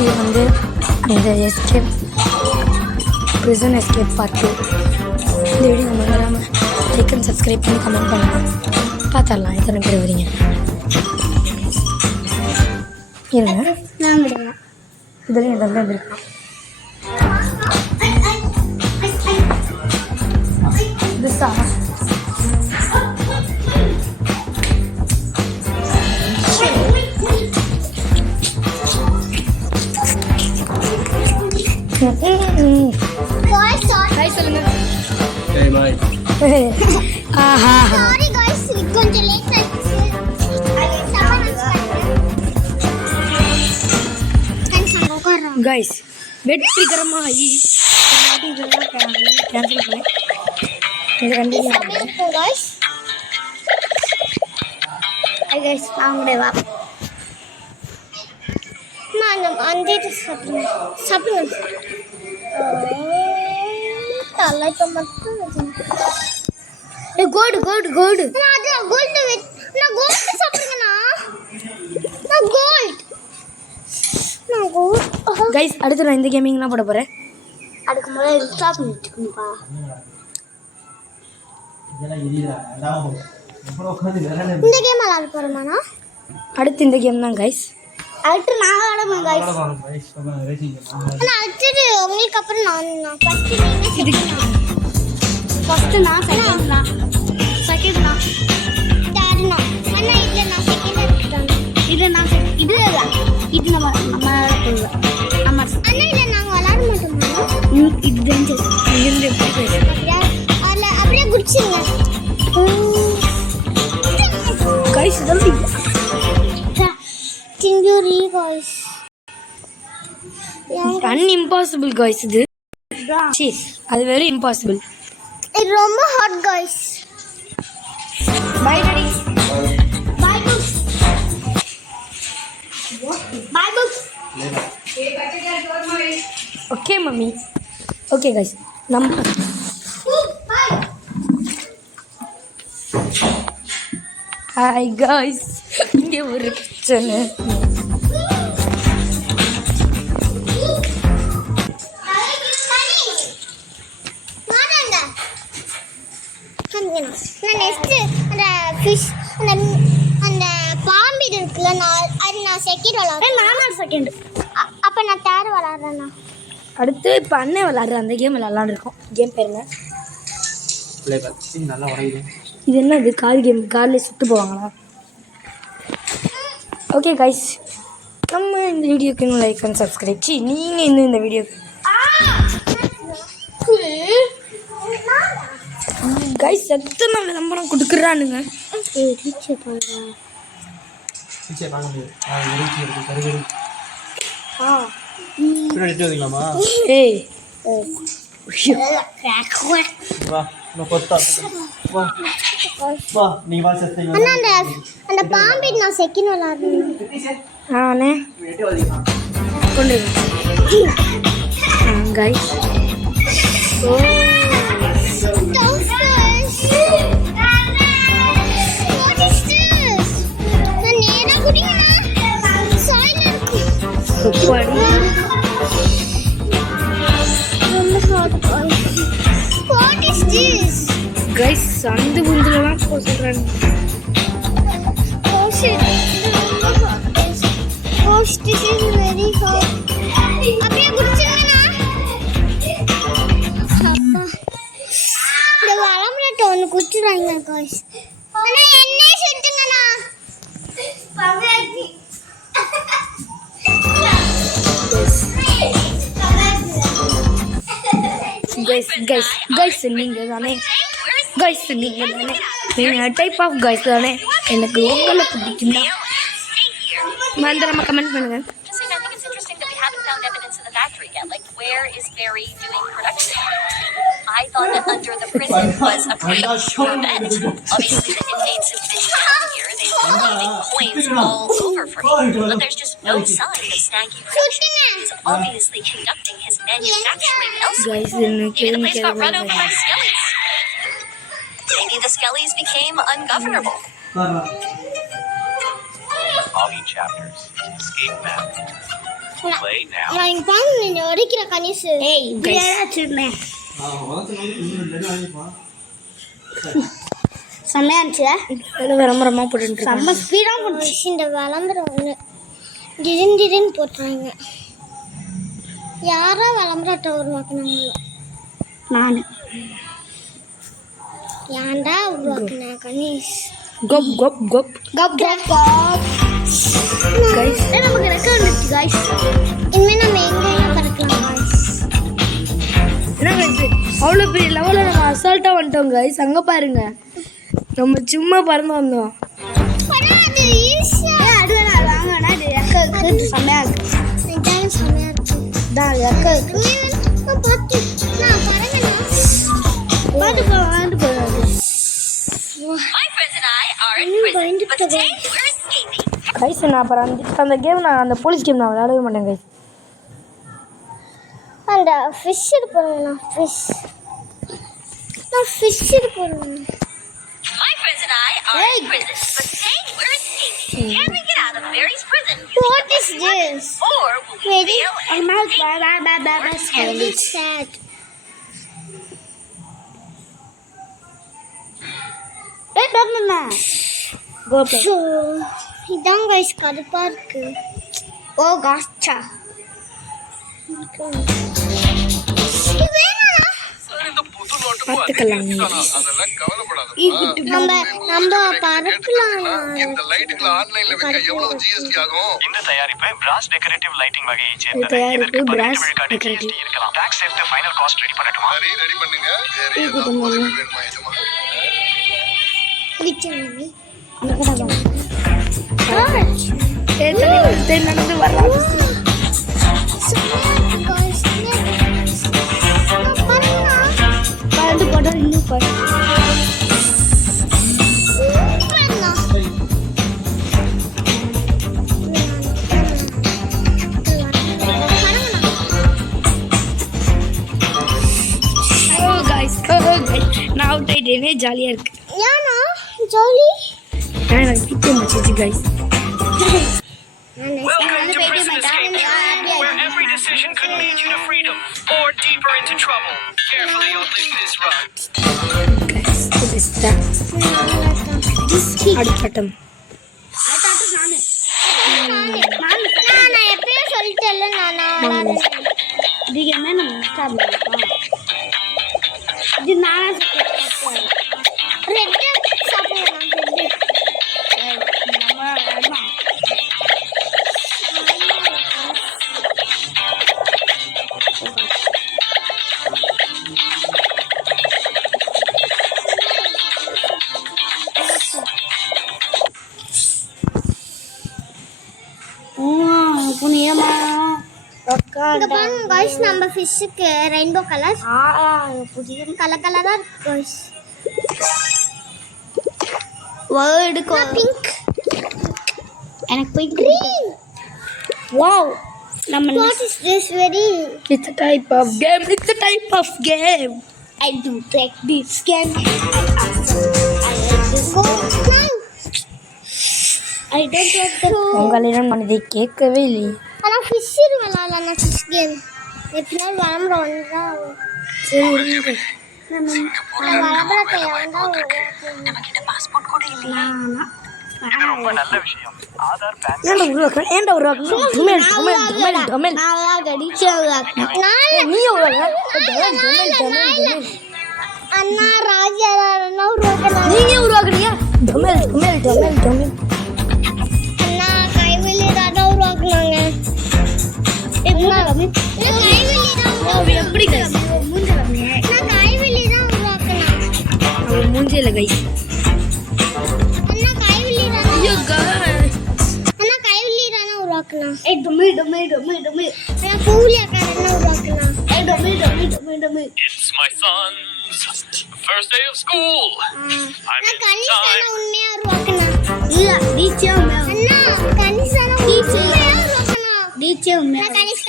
இது வந்து இந்த எஸ்கேப் ப்ரிசன் எஸ்கேப் பார்ட் 2. இந்த வீடியோ நம்ம மறக்காமல் லைக் அண்ட் சப்ஸ்கிரைப் பண்ணி கமெண்ட் பண்ணுங்கள். பார்த்துடலாம் எத்தனை பேர் வரீங்க. இருங்க நான் விடுவேன். இதுலேயும் எதாவது இருக்கலாம். this off. Hi, சொல்லுங்க. Hey, bye. ஆஹா. Sorry guys, கொஞ்சம் லேட் ஆயிடுச்சு. Guys, வெற்றிகரமாகி கேன்சல் பண்ணி இது கண்டினியூ பண்ணுங்க guys. Hi guys, நான் உங்களை வா. நான் அந்த சாப்பிடுங்க. தலக்க மட்டும் கோல்டு நான் கோல்டு சாப்பிடுங்கண்ணா. நான் கோல்ட் கைஸ் அடுத்து நான் இந்த கேமிங்லாம் போட போகிறேன். அதுக்கு முதல்ல இன்ஸ்டால் பண்ணிட்டுருக்குப்பா. இந்த கேம் விளாட போகிறோமாண்ணா? அடுத்து இந்த கேம் தான் கைஸ். அடுத்து நான் ஆடணும் கைஸ். அடுத்தது உங்களுக்கு அப்புறம் நான் ஃபர்ஸ்ட் நான் செகண்ட் நான் தேர்ட் நான் அண்ணா இல்லை நான் செகண்ட் எடுத்துட்டேன். இது நான் இது இல்லை இது நம்ம அண்ணா இல்லை நாங்கள் விளாட மாட்டோம். இதுதான் இருந்து எப்படி அப்படியே அதில் அப்படியே குடிச்சிருங்க கைஸ். இதெல்லாம் சிஞ்சூரி காய்ஸ் இம்பாசிபிள் காய்ஸ். இது அது வெரி இம்பாசிபிள். இது ரொம்ப hot guys. Bye daddy. By books. By books. Okay mummy. Okay guys நம்ம ஹாய் காய்ஸ். இங்கே ஒரு பிரச்சனை. நான் நெக்ஸ்ட் அந்த ஃபிஷ் அந்த பாம்பு இருக்குல்ல நான் செகண்ட் விளாடுறேன். நானும் செகண்ட். அப்போ நான் தேர்ட் விளாட்றேண்ணா. அடுத்து இப்போ அண்ணன் விளாட்ற அந்த கேம் விளாட்லான்னு இருக்கோம். கேம் பேருங்க நல்லா உடையுது. இது என்ன இது கார் கேம்? கார்லேயே சுட்டு போவாங்களா? ஓகே கைஸ் நம்ம இந்த வீடியோக்கு இன்னும் லைக் அண்ட் சப்ஸ்கிரைப் நீங்கள் இன்னும் இந்த வீடியோக்கு கைஸ் எத்தனை விளம்பரம் கொடுக்குறானுங்க. ஏய் அந்த பாம்பு நான் செகண்ட் விளாடுறேன். ஆனே கொண்டு கைஸ். ஓ கைஸ் சந்து புந்துலாம் போக சொல்கிறாங்க. அப்படியே குடிச்சிருங்கண்ணா. இந்த வளமுறை ஒன்று குடிச்சிடுறாங்க காய்ஸ். ஆனால் என்ன செஞ்சுங்கண்ணா கைஸ் நீங்கள் தானே நீங்கள் டைப் ஆஃப் கைஸ் தானே எனக்கு உங்களை பிடிக்குன்னா மறந்துடாம கமெண்ட் பண்ணுங்க. I thought that under the prison was a pretty bed. Obviously, the inmates have been down here. They've been leaving coins all over for me. But there's just no sign that Snacky Production is obviously conducting his manufacturing elsewhere. Maybe the place got run over by skellies. Maybe the skellies became ungovernable. Hobby chapters. Escape map. Play now. நான் இங்க பாருங்க நீ அடிக்கிற கணேஷ் ஏய் guys. வச்சிருந்தேன் செம்மையா இருந்துச்சு விளம்பரமா போட்டுட்டு செம்ம ஸ்பீடா போட்டுச்சு இந்த விளம்பரம் ஒன்று திடீர்னு போட்டுறாங்க யாரா விளம்பரத்தை உருவாக்குனாங்களோ நான் ஏன்டா உருவாக்குனேன் கணேஷ் கோப் கோப் கோப் கப் கப் கப் guys. நமக்கு ரெக்கார்ட் இருக்கு गाइस இனிமே நம்ம எங்கேயும் பறக்கலாம் गाइस என்ன guys அவ்வளோ பெரிய லெவலில் நம்ம அசால்ட்டாக வந்துட்டோம் guys. அங்கே பாருங்க நம்ம சும்மா பறந்து வந்தோம். அது ஈஸியா அடுவனா வாங்கனா அது ரெக்கார்ட் செம்மையா இருக்கு இதான் செம்மையா இருக்கு தான் ரெக்கார்ட் பாத்து நான் பறங்கனா பாத்து போறாது My friends and I are in prison, but today we're escaping. guys நான் அப்புறம் அந்த கேம் நான் அந்த போலீஸ் கேம் நான் விளையாடவே மாட்டேன் guys. அந்த ஃபிஷ் எடுப்பேன் நான் ஃபிஷ் எடுப்பேன் My friends and I are in prison, but today we're escaping. Can we get out of Barry's prison? What is this? Or will we Ready? fail I'm and out. escape? It's sad. So, இதான் guys கடுப்பா இருக்கு ஓ காச்சா பார்த்துக்கலாம் நம்ம பறக்கலாம் இந்த லைட்டுக்கு ஆன்லைன்ல வைக்க எவ்வளவு ஜிஎஸ்டி ஆகும்? இந்த தயாரிப்பு பிராஸ் டெக்கரேட்டிவ் லைட்டிங் வகையை இந்த சேர்ந்தது. தயாரிப்பு இதற்கு brass 18 விழுக்காடு decorative. GST இருக்கலாம். டாக்ஸ் சேர்த்து ஃபைனல் காஸ்ட் ரெடி பண்ணட்டுமா? சரி ரெடி பண்ணுங்க. வேற ஏதாவது உதவி வேணுமா இதுமா? நடந்து வரலாம். பறந்து போட்டால் இன்னும் நான் அவுட் ஆயிட்டேனே ஜாலியாக இருக்கு. ஏன்னா ஜாலி எனக்கு பிடிக்க மாட்டேங்குது guys. Welcome to Prison Escape, where every decision could lead you to freedom or deeper into trouble. Carefully open this rug. Guys, this அடுத்தட்டம் நான் எப்பயும் சொல்லிட்டேன்ல நான் இது என்ன நம்ம இது நான் ரெட் சாப்பிடலாம் இங்க பாருங்க गाइस நம்ம ஃபிஷ்க்கு ரெயின்போ கலர் புதிய கலர் கலரா இருக்கு गाइस வேர்ட் பிங்க் எனக்கு பிங்க் green wow நம்ம what is this very it's a type of game. It's a type of game. I do like this game I like this go now I don't like the உங்களிடம் மனதை கேட்கவே இல்லை. ஆனா fish விளையாடலாம் நான் fish game எப்படினா விளம்பரம் வந்தா சரி இருங்க. விளம்பரத்தை வந்தா நம்மகிட்ட passport கூட இல்லையா? இது ரொம்ப நல்ல விஷயம். ஆதார் பேன் ஏன்டா உருவாக்கணும்? டொமெல் டொமெல் டொமெல் டொமெல் நான் கடிச்சு நீ உருவாக்கணும். அண்ணா ராஜா அண்ணா உருவாக்கணும் நீங்க உருவாக்குறீங்க. டொமெல் டொமெல் டொமெல் டொமெல் அண்ணா கைவலி ராஜா உருவாக்குனாங்க எப்படி guys? நான் கைவலி தான் உருவாக்குனேன் அவர் மூஞ்சில guys. அண்ணா கைவலி ராஜா ஐயோ guys. அண்ணா கைவலி ராஜா உருவாக்குனேன் நான் பூலியாக்காரன் உருவாக்குனேன் It's my son's first day of school. I'm நான் in கனிஷான time. உண்மையா உருவாக்குனேன் இல்ல டீச்சர் அண்ணா கனிஷான உண்மையா உருவாக்குனேன் டீச்சர் உண்மையா நான் கனிஷ்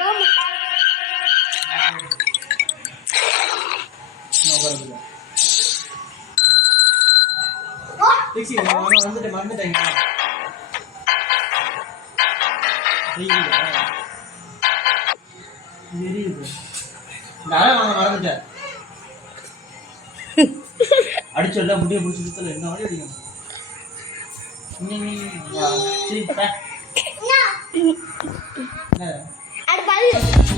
போட்டா மறந்துட்டேங்க நான் மறந்துட்டேன் அடிச்சல முடிய பிடிச்சி சுத்தல என்ன வழி அடிக்கும் சரி அது பாரு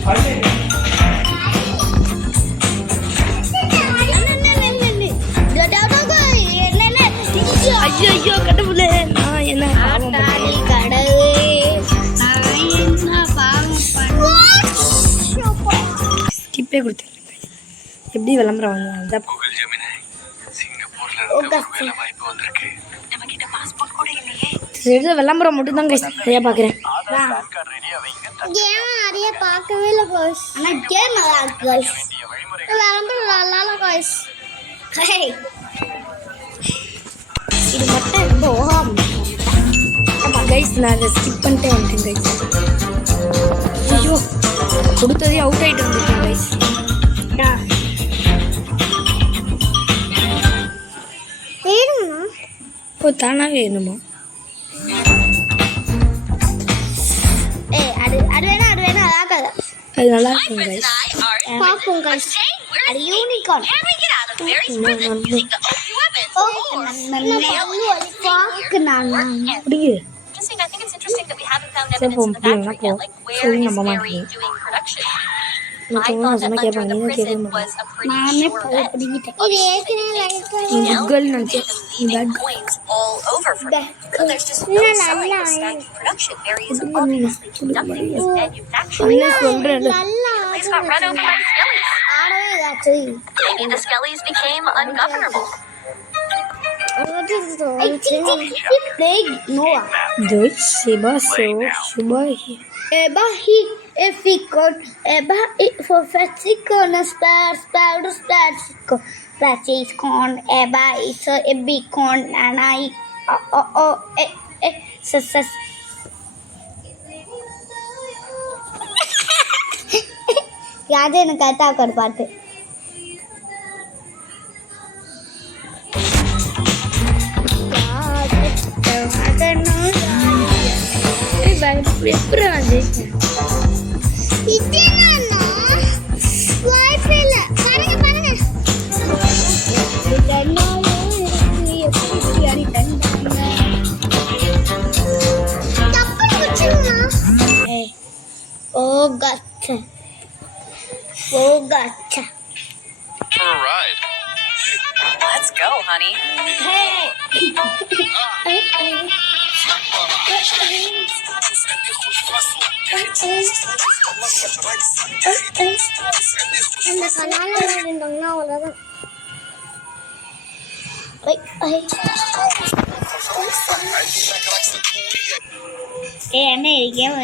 பல்லு ஐயோ கடவுளே நான் என்ன பாவம் பண்ணேன்? ஸ்கிப்பே கொடுத்துருக்கேன் எப்படி விளம்பரம் வாங்க அதுதான் கூகுள் ஜெமினி சிங்கப்பூர்ல இருந்து ஒரு வேலை வாய்ப்பு வந்திருக்கு. நம்மகிட்ட பாஸ்போர்ட் கூட இல்லையே. சரி விளம்பரம் மட்டும் தான் கைஸ் நிறையா பார்க்குறேன். கேம் நிறைய பார்க்கவே இல்லை கோஸ். ஆனால் கேம் நல்லா இருக்கு கோஸ். விளம்பரம் நல்லா இல்லை கோஸ். இது மட்டும் ரொம்ப ஓஹாம் ஆமாம் கைஸ் நான் அதை ஸ்கிப் பண்ணிட்டே வந்துட்டேன் கைஸ். ஐயோ கொடுத்ததே அவுட் ஆகிட்டு வந்துட்டேன் கைஸ். வேணுமா? ஓ தானாகவே வேணுமா? அது வேணா அதாக்காத. அது நல்லா இருக்கும் கைஸ். பார்ப்போம் கைஸ். அது யூனிகார்ன். அப்படிங்க I think it's interesting that we haven't found சரி evidence போ in the அப்படின்னா factory போ yet. Like, where சொல்லி is நம்ப Mary மாட்டேன். doing production? எனக்கு I ஒன்றும் thought that சொன்னால் under கேட்பாங்க the நீங்க கேட்க prison மாட்டேன். was a pretty நானே sure bet. படிக்கிட்டேன். இது ஏற்கனவே நீ குக்கல் நினச்சேன் நீ Leaving back coins all over for me. But there's just no No, sign no, of no. Snaggy production. Mary is obviously conducting his manufacturing. அப்படின்னு சொல்கிறேன். நல்லா He's got run over by the Skellies. ஆடவே ஏதாச்சும். Maybe the Skellies became ungovernable. Big Noah. Dois Seba so Seba Eba he if he could Eba for Fatsicon Spadicon Fatsicon Eba is a big con and I success. याद है ना कहता कर पाते எப்படி நான் ஜெயிச்சேன்? Oh, gotcha. Oh, gotcha. All right. Let's go, honey. அந்த கனால இருந்தாங்கன்னா அவ்வளோதான். என்ன இருக்கேன்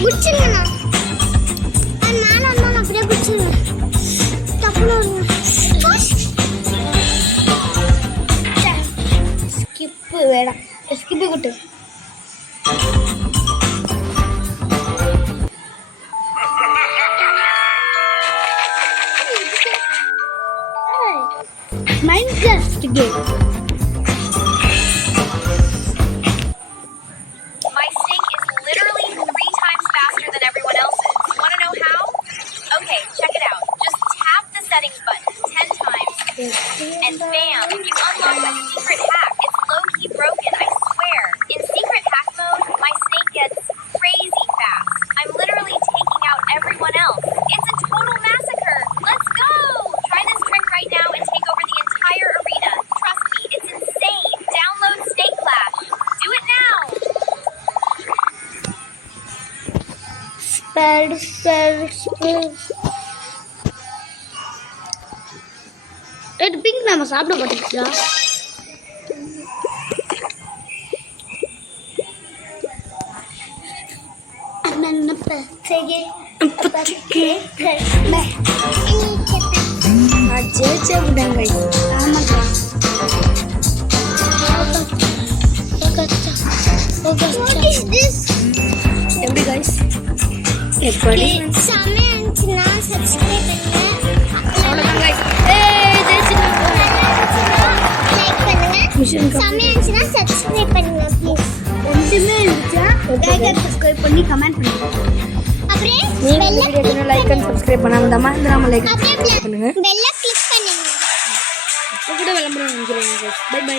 பிடிச்சிருங்கண்ணா அது மேலே வந்தாலும் அப்படியே பிடிச்சிருங்க தப்புல ஸ்கிப்பு வேணாம் ஸ்கிப்பு கொட்டு Minecraft game. My snake is literally 3 times faster than everyone else's. Want to know how? Okay, check it out. Just tap the settings button 10 times, and bam, you unlock a secret hack. It's low-key broken, I swear. In secret hack mode, my snake gets crazy fast. I'm literally taking out everyone else. It's a total massacre. Let's go! Try this trick right now and take over the entire arena. Trust me, it's insane. Download Snake Clash. Do it now. Spell. It pink நம்ம சாப்பிட மாட்டேங்குதா அண்ணன் பச்சையே நான் ஜெயிச்சே விட்டேன் guys. ஆமாக்கா What is this? எப்படி guys egg பாடி செமையா இருந்துச்சுன்னா subscribe பண்ணுங்க. அவ்வளோதான் guys. ஏய் ஜெயிச்சிட்டாங்க. லைக் பண்ணுங்க. மிஷன் செமையா இருந்துச்சுன்னா சப்ஸ்கிரைப் பண்ணுங்க ப்ளீஸ். ஒன்றுமே இருந்துச்சா லைக் சப்ஸ்கிரைப் பண்ணி கமெண்ட் பண்ணுங்க. அப்படியே நீங்கள் இந்த வீடியோக்கு லைக் அண்ட் சப்ஸ்கிரைப் பண்ணாமல் மறந்துடாமல் லைக் அப்படியே பண்ணுங்க. பெல்ல கிளிக் பண்ணுங்க. கூட விளம்பரம் நினைக்கிறேன். Bye by.